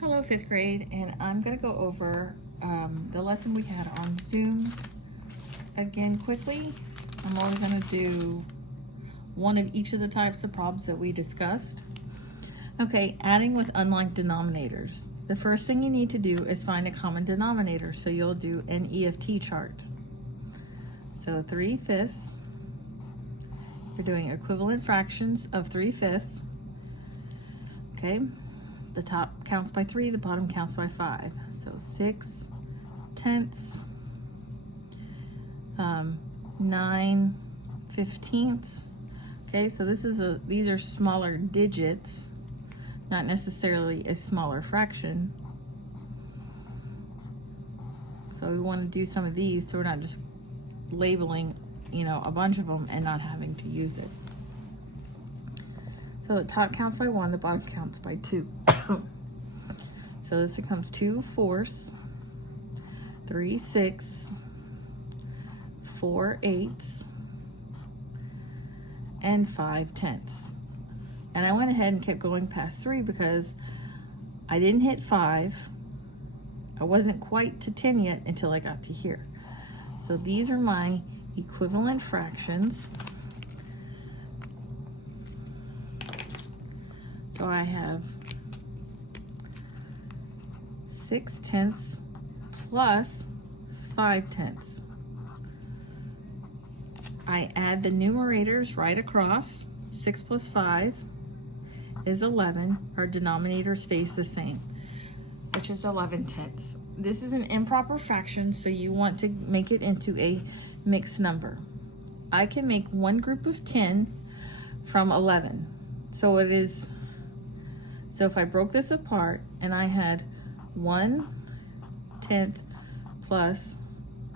Hello, fifth grade, and I'm going to go over the lesson we had on Zoom again quickly. I'm only going to do one of each of the types of problems that we discussed. Okay, adding with unlike denominators. The first thing you need to do is find a common denominator, so you'll do an EFT chart. So 3/5, you're doing equivalent fractions of 3/5. Okay. The top counts by 3, the bottom counts by 5. So 6/10, 9/15. Okay, so these are smaller digits, not necessarily a smaller fraction. So we want to do some of these so we're not just labeling, a bunch of them and not having to use it. So the top counts by 1, the bottom counts by 2. So this becomes 2/4, 3/6, 4/8, and 5/10. And I went ahead and kept going past 3 because I didn't hit 5. I wasn't quite to 10 yet until I got to here. So these are my equivalent fractions. So I have 6/10 plus 5/10. I add the numerators right across. 6 plus 5 is 11. Our denominator stays the same, which is 11/10. This is an improper fraction, so you want to make it into a mixed number. I can make one group of 10 from 11. So if I broke this apart and I had 1/10 plus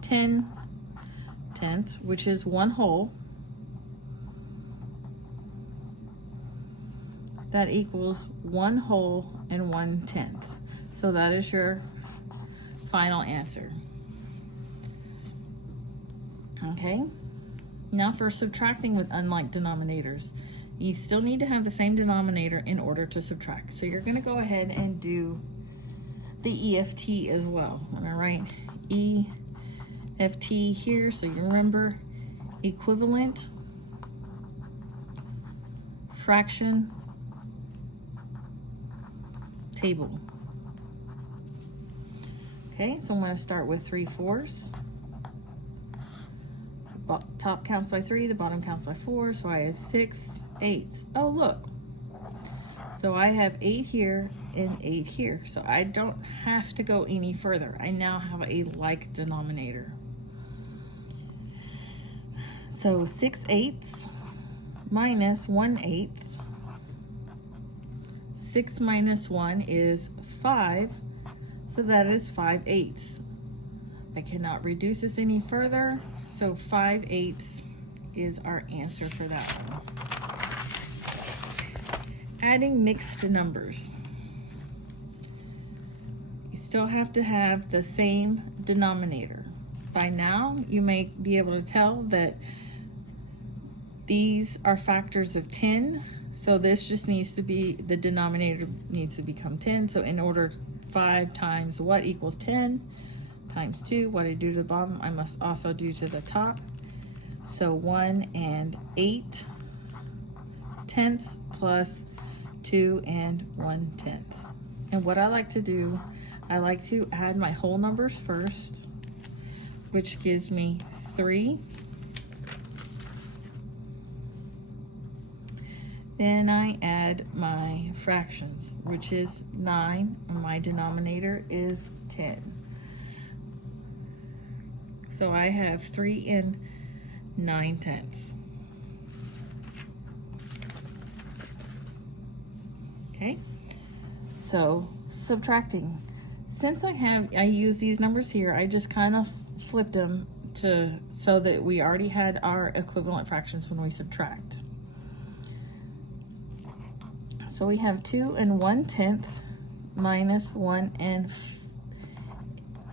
10/10, which is 1 whole, that equals 1 whole and 1/10. So that is your final answer. Okay, now for subtracting with unlike denominators. You still need to have the same denominator in order to subtract. So you're going to go ahead and do the EFT as well. All right, EFT here, so you remember equivalent fraction table. Okay, so I'm going to start with 3/4. Top counts by 3, the bottom counts by 4, so I have 6/8. Oh, look. So I have 8 here and 8 here. So I don't have to go any further. I now have a like denominator. So 6/8 minus 1/8. 6 minus 1 is 5. So that is 5/8. I cannot reduce this any further. So 5/8 is our answer for that one. Adding mixed numbers. You still have to have the same denominator. By now, you may be able to tell that these are factors of 10. So this just needs to be, the denominator needs to become 10. So in order, 5 times what equals 10 times 2. What I do to the bottom, I must also do to the top. So 1 and 8/10 plus 2 and 1/10. And what I like to do, I like to add my whole numbers first, which gives me 3. Then I add my fractions, which is 9, and my denominator is 10. So I have 3 and 9/10. Okay, so subtracting. Since I use these numbers here, I just kind of flipped them so that we already had our equivalent fractions when we subtract. So we have 2 and 1/10 minus 1 and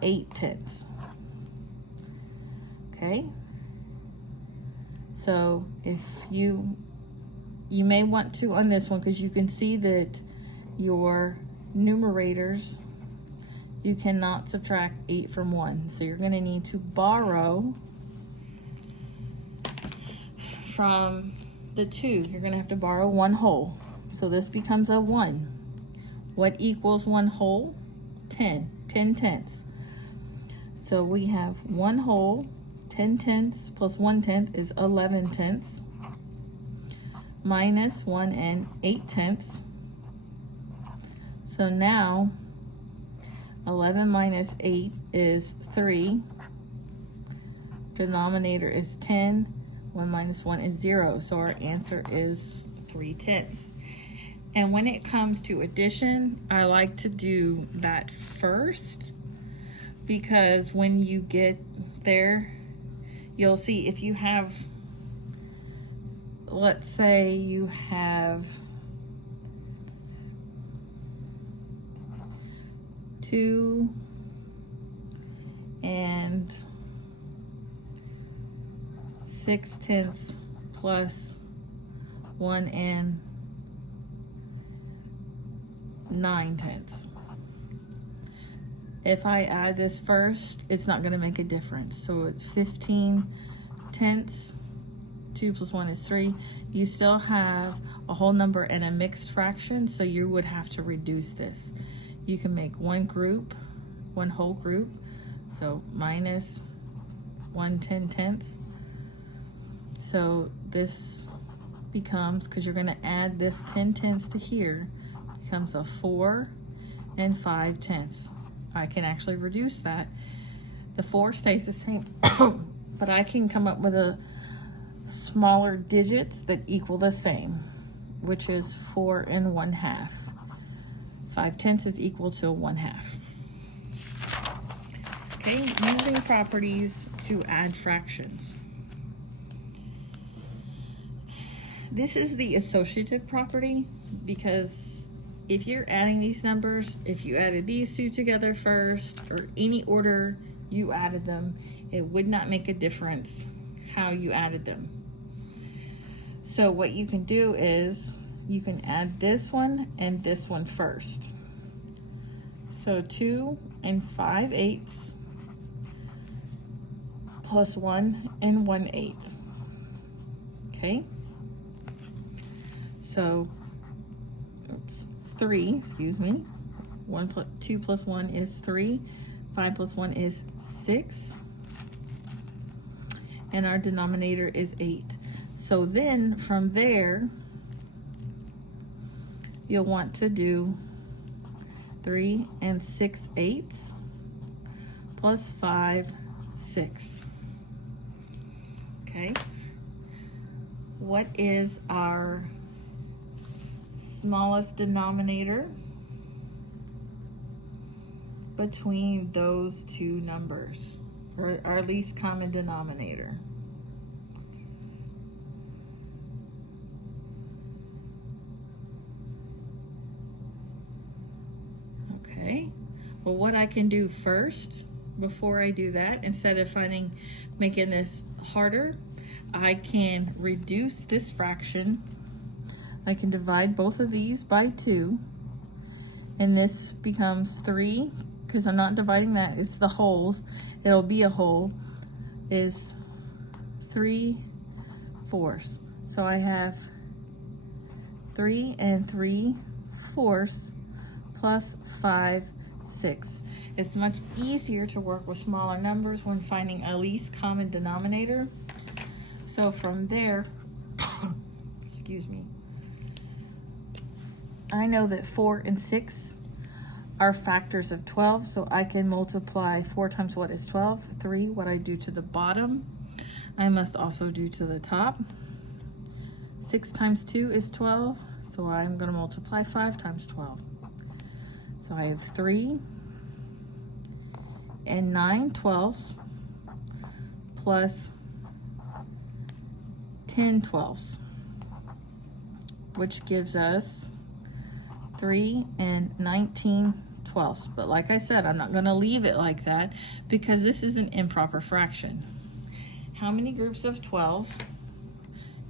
8/10. Okay, so if you may want to on this one, because you can see that your numerators, you cannot subtract 8 from 1. So you're going to need to borrow from the 2. You're going to have to borrow 1 whole. So this becomes a 1. What equals 1 whole? 10. 10 tenths. So we have 1 whole, 10 tenths plus 1 tenth is 11 tenths, minus 1 and 8 tenths. So now 11 minus 8 is 3. Denominator is 10. 1 minus 1 is 0. So our answer is 3 tenths. And when it comes to addition, I like to do that first, because when you get there, you'll see if you have, let's say you have 2 and 6 tenths plus 1 and 9 tenths. If I add this first, it's not going to make a difference. So it's 15 tenths. 2 plus 1 is 3. You still have a whole number and a mixed fraction, so you would have to reduce this. You can make one group, one whole group, so minus 1 10 tenths. So this becomes, because you're going to add this 10 tenths to here, becomes a 4 and 5 tenths. I can actually reduce that. The 4 stays the same, but I can come up with a smaller digits that equal the same, which is 4 and 1/2. 5 tenths is equal to 1/2. Okay, using properties to add fractions. This is the associative property, because if you're adding these numbers, if you added these two together first, or any order you added them, it would not make a difference how you added them. So what you can do is you can add this one and this one first. So 2 and 5/8 plus 1 and 1/8. Okay? So, 3, excuse me. 2 plus 1 is 3. 5 plus 1 is 6. And our denominator is 8. So then from there, you'll want to do 3 and 6/8 plus 5 6. Okay. What is our smallest denominator between those two numbers, or our least common denominator? Okay, well, what I can do first, before I do that, instead of making this harder, I can reduce this fraction. I can divide both of these by 2, and this becomes 3, because I'm not dividing that, it's the wholes. It'll be a whole, is 3/4. So I have 3 and 3/4 plus 5 6. It's much easier to work with smaller numbers when finding a least common denominator. So from there, excuse me, I know that 4 and 6 are factors of 12, so I can multiply 4 times what is 12, 3, what I do to the bottom, I must also do to the top. 6 times 2 is 12, so I'm going to multiply 5 times 12. So I have 3 and 9/12 plus 10/12, which gives us 3 and 19/12. But like I said, I'm not going to leave it like that, because this is an improper fraction. How many groups of 12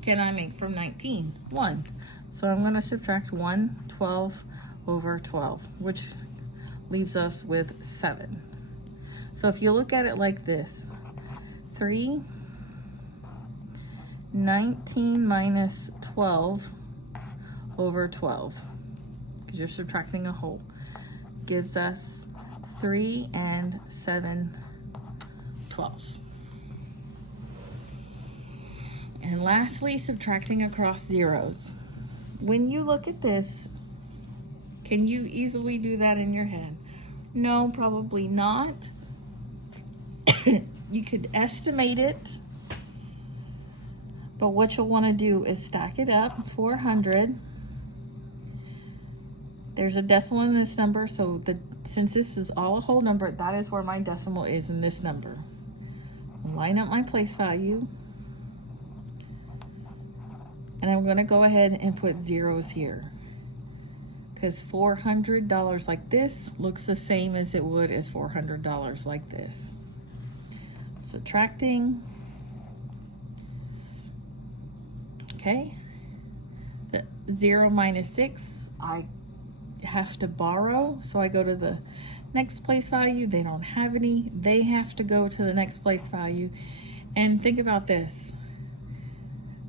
can I make from 19? 1. So I'm going to subtract 1 12 over 12, which leaves us with 7. So if you look at it like this, 19 minus 12 over 12, because you're subtracting a whole, gives us 3 and 7/12. And lastly, subtracting across zeros. When you look at this, can you easily do that in your head? No, probably not. You could estimate it, but what you'll want to do is stack it up, 400. There's a decimal in this number, so since this is all a whole number, that is where my decimal is in this number. Line up my place value, and I'm going to go ahead and put zeros here, because $400 like this looks the same as it would as $400 like this. Subtracting. Okay, the 0 minus 6, I have to borrow, so I go to the next place value. They don't have any, they have to go to the next place value. And think about this,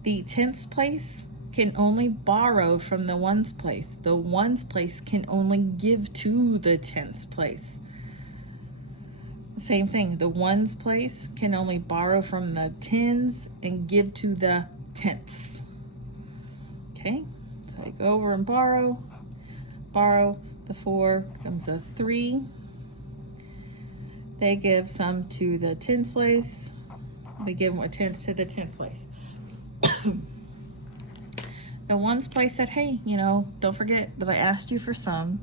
the tenths place can only borrow from the ones place. The ones place can only give to the tenths place. Same thing, the ones place can only borrow from the tens and give to the tenths. Okay, so I go over and borrow, the 4 becomes a 3. They give some to the tens place. We give them a tenth to the tens place. The ones place said, hey, you know, don't forget that I asked you for some.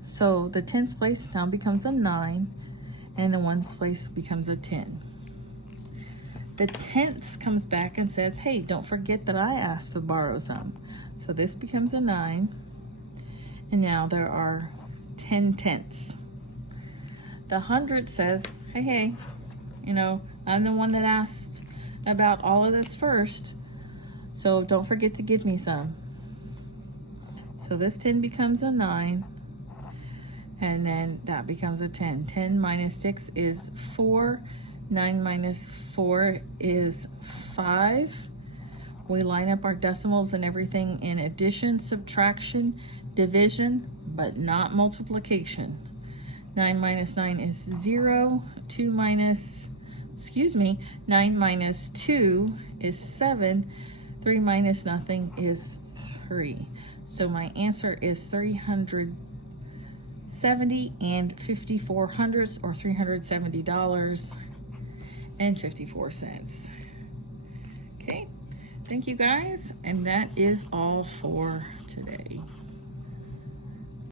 So the tens place now becomes a 9, and the ones place becomes a 10. The tenths comes back and says, hey, don't forget that I asked to borrow some. So this becomes a 9, and now there are 10 tenths. The 100 says, hey, you know, I'm the one that asked about all of this first, so don't forget to give me some. So this 10 becomes a 9, and then that becomes a 10. 10 minus 6 is 4. 9 minus 4 is 5. We line up our decimals and everything in addition, subtraction, division, but not multiplication. 9 minus 9 is 0. 9 minus 2 is 7. 3 minus nothing is 3. So my answer is 370 and 54 hundredths, or $370.54. Okay, thank you guys, and that is all for today.